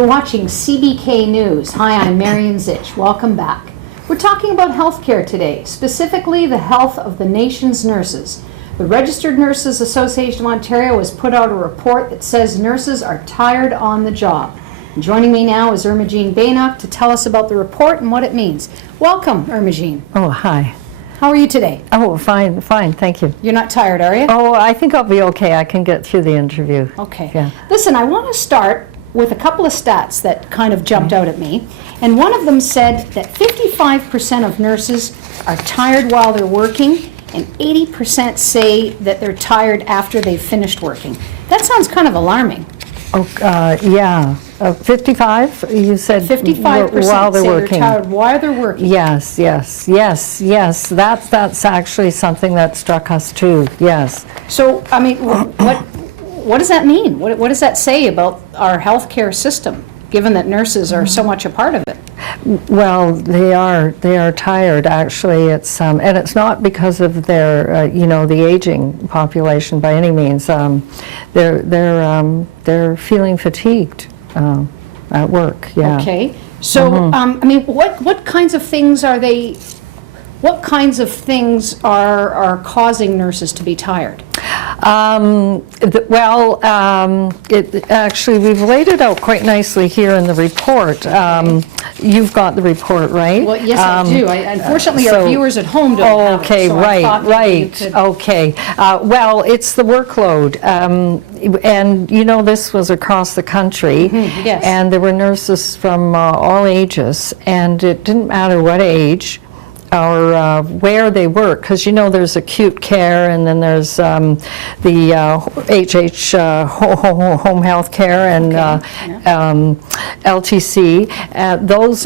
You're watching CBK News. Hi, I'm Marian Zich. Welcome back. We're talking about healthcare today, specifically the health of the nation's nurses. The Registered Nurses Association of Ontario has put out a report that says nurses are tired on the job. And joining me now is Irma-Jean Bainock to tell us about the report and what it means. Welcome, Irma-Jean. Oh, hi. How are you today? Oh, fine, thank you. You're not tired, are you? Oh, I think I'll be okay. I can get through the interview. Okay. Yeah. Listen, I want to start with a couple of stats that kind of jumped out at me. And one of them said that 55% of nurses are tired while they're working, and 80% say that they're tired after they've finished working. That sounds kind of alarming. Oh, yeah. 55, you said 55% while they're say working. they're tired while they're working. Yes. That's actually something that struck us too, yes. So, I mean, what does that mean? What does that say about our healthcare system, given that nurses are so much a part of it? Well, they are tired, actually. It's and it's not because of their the aging population by any means. They're feeling fatigued at work. Yeah. Okay. So I mean, what kinds of things are they? What kinds of things are causing nurses to be tired? Actually, we've laid it out quite nicely here in the report. You've got the report, right? Well, yes, I do. Unfortunately, our viewers at home don't have it. Okay, So I thought maybe you could- Okay. Well, it's the workload. And, this was across the country. yes. And there were nurses from all ages. And it didn't matter what age or where they work, because there's acute care, and then there's the home health care, and LTC.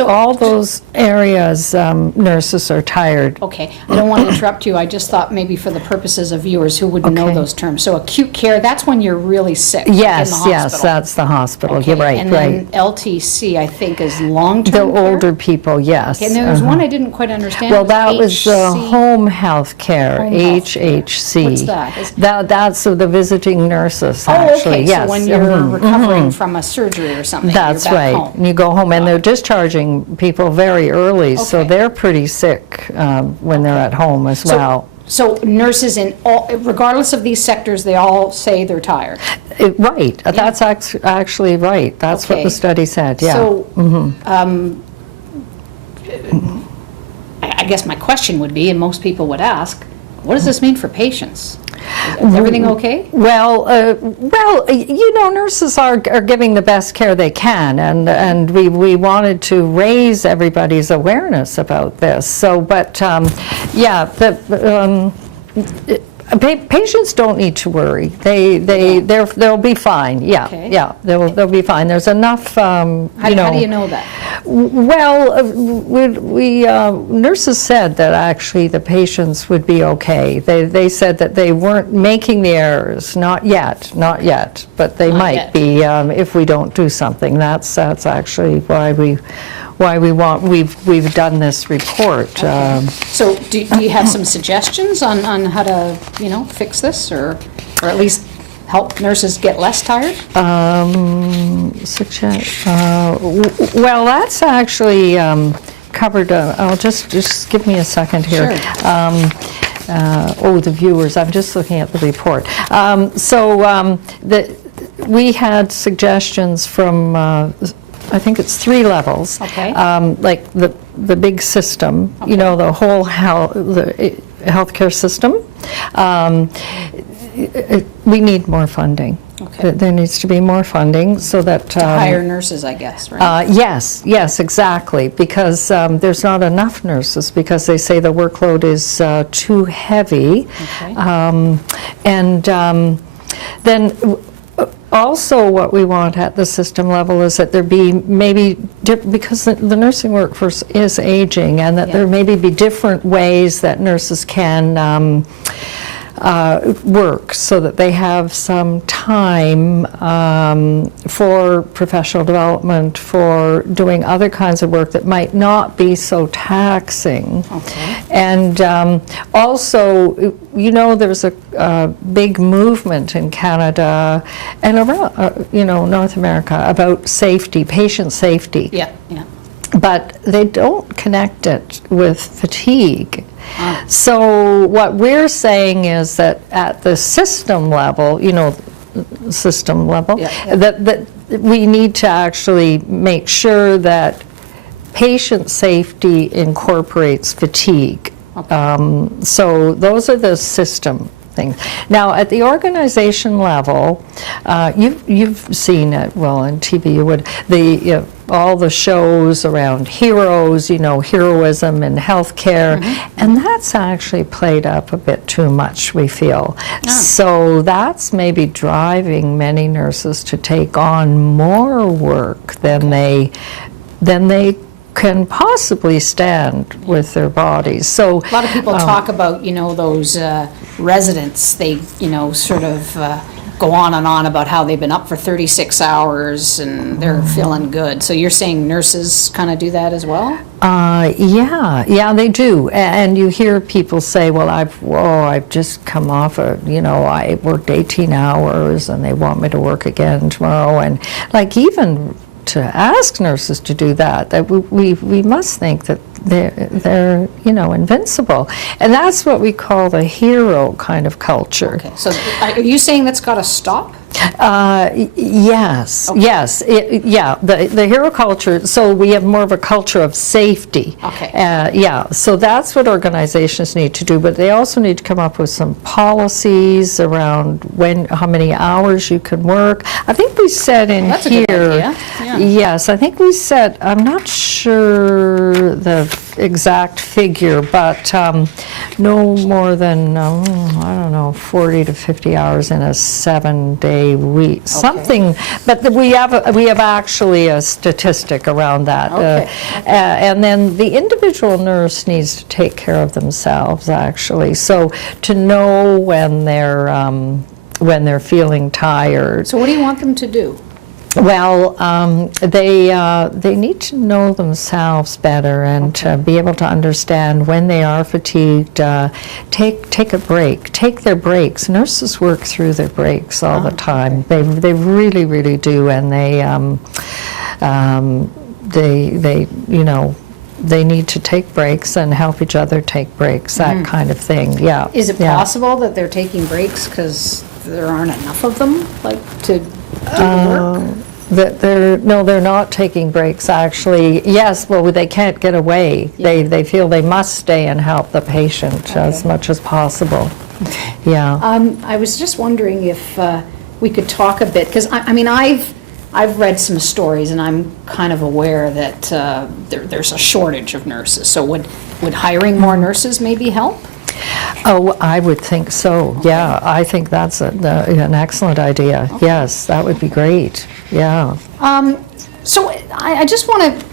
All those areas, nurses are tired. Okay, I don't want to interrupt you. I just thought maybe for the purposes of viewers who wouldn't know Okay. those terms. So acute care, that's when you're really sick. Like in the hospital. Yes, that's the hospital. Okay, You're right, and right. then LTC, I think, is long-term The care? older people, yes. Okay, and there was one I didn't quite understand. Well, that was the HC. home health care, Home health care. HHC. What's that? That's the visiting nurses, Oh, actually, okay, yes. so when you're recovering from a surgery or something, That's you're back right. home. And you go home, and they're discharging people very early, so Okay. they're pretty sick when they're at home as well. So nurses in all, regardless of these sectors, they all say they're tired. Right, that's actually right. That's what Okay. the study said, yeah. So, I guess my question would be, and most people would ask, what does this mean for patients? Is everything okay? Well, nurses are giving the best care they can, and we wanted to raise everybody's awareness about this. So, but patients don't need to worry. They'll be fine. Yeah, Okay. yeah, they'll be fine. There's enough. How do you know that? Well, nurses said that actually the patients would be okay. They said that they weren't making the errors, not yet, but they Not might yet. be if we don't do something. That's actually why we've done this report. So do you have some suggestions on how to, fix this, or at least help nurses get less tired? Well, that's actually covered. I'll just give me a second here. Sure. The viewers. I'm just looking at the report. We had suggestions from. I think it's 3 levels. Okay. Like the big system, the whole healthcare system. We need more funding. Okay. There needs to be more funding so that Hire nurses, I guess, right? yes, exactly, because there's not enough nurses, because they say the workload is too heavy. Okay. Then also what we want at the system level is that there be maybe, because the nursing workforce is aging, and that there maybe be different ways that nurses can work so that they have some time for professional development, for doing other kinds of work that might not be so taxing. Okay. And also, you know, there's a big movement in Canada and around, you know, North America about safety, patient safety. Yeah, yeah. But they don't connect it with fatigue. So what we're saying is that at the system level, you know, Yeah. that we need to actually make sure that patient safety incorporates fatigue. So those are the system things. Now, at the organization level, you've seen it, well, on TV you would, all the shows around heroes, you know, heroism in healthcare, and that's actually played up a bit too much, we feel. So that's maybe driving many nurses to take on more work than they can possibly stand with their bodies. So A lot of people talk about, you know, those residents, they, you know, sort of go on and on about how they've been up for 36 hours and they're feeling good. So you're saying nurses kind of do that as well? Yeah, they do. And you hear people say, well, I've just come off you know, I worked 18 hours and they want me to work again tomorrow. And like even to ask nurses to do that we must think that they're you know, invincible, and that's what we call the hero kind of culture. Okay, so are you saying that's got to stop? Yes, yes, yeah, the hero culture, so we have more of a culture of safety. Okay. Yeah, so that's what organizations need to do, but they also need to come up with some policies around how many hours you can work. I think we said in That's a here, good idea. Yeah. yes, I think we said, I'm not sure the exact figure, but no more than, I don't know, 40 to 50 hours in a 7-day week, something, but we have actually a statistic around that. Okay. And then the individual nurse needs to take care of themselves, actually, so to know when they're feeling tired. So what do you want them to do? Well, they need to know themselves better and to be able to understand when they are fatigued. Take a break. Take their breaks. Nurses work through their breaks all the time. Okay. They really, really do, and they you know, they need to take breaks and help each other take breaks. That kind of thing. Yeah. Is it yeah. possible that they're taking breaks because there aren't enough of them, like, to do the work? That they're not taking breaks, actually. Yes, well, they can't get away. Yeah. They feel they must stay and help the patient as much as possible. Yeah. I was just wondering if we could talk a bit, because I mean, I've read some stories and I'm kind of aware that there's a shortage of nurses. So would hiring more nurses maybe help? Oh, I would think so. Yeah, I think that's an excellent idea. Okay. Yes, that would be great. Yeah. So I just want to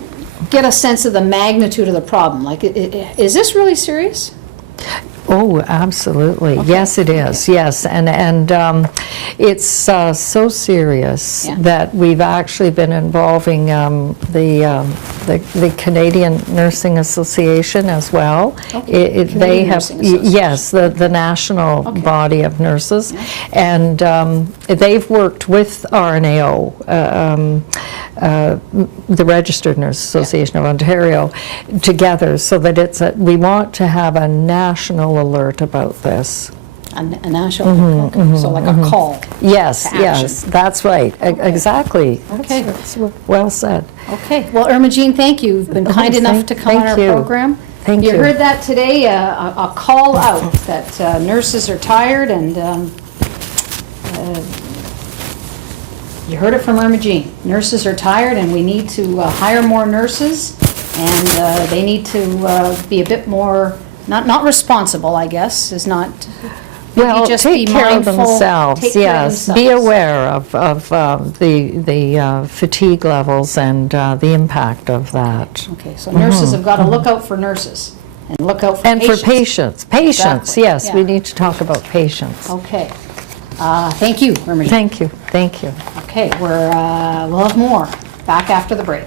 get a sense of the magnitude of the problem. Like, is this really serious? Oh, absolutely. Okay. Yes, it is. Yes, and it's so serious that we've actually been involving the Canadian Nursing Association as well. Okay. They have, Nursing Association. yes, the national body of nurses, and they've worked with RNAO. The Registered Nurse Association of Ontario together, so that we want to have a national alert about this. A national, so like a call. Yes, to yes, action. that's right. Exactly. Okay. That's well said. Okay, well, Irma Jean, thank you. You've been kind enough to come on our thank you. program. Thank you. You heard that today, a call out that nurses are tired, and you heard it from Irma Jean. Nurses are tired, and we need to hire more nurses, and they need to be a bit more, not responsible, I guess, is not, maybe Well, just take be care of mindful. themselves, Take care of yes. Be themselves. aware of the fatigue levels and the impact of that. Okay, so nurses have got to look out for nurses And look out for And patients. for patients, Exactly, yes, we yeah. need to talk about patients. Okay. Thank you, Hermione. Thank you, thank you. Okay, we'll have more back after the break.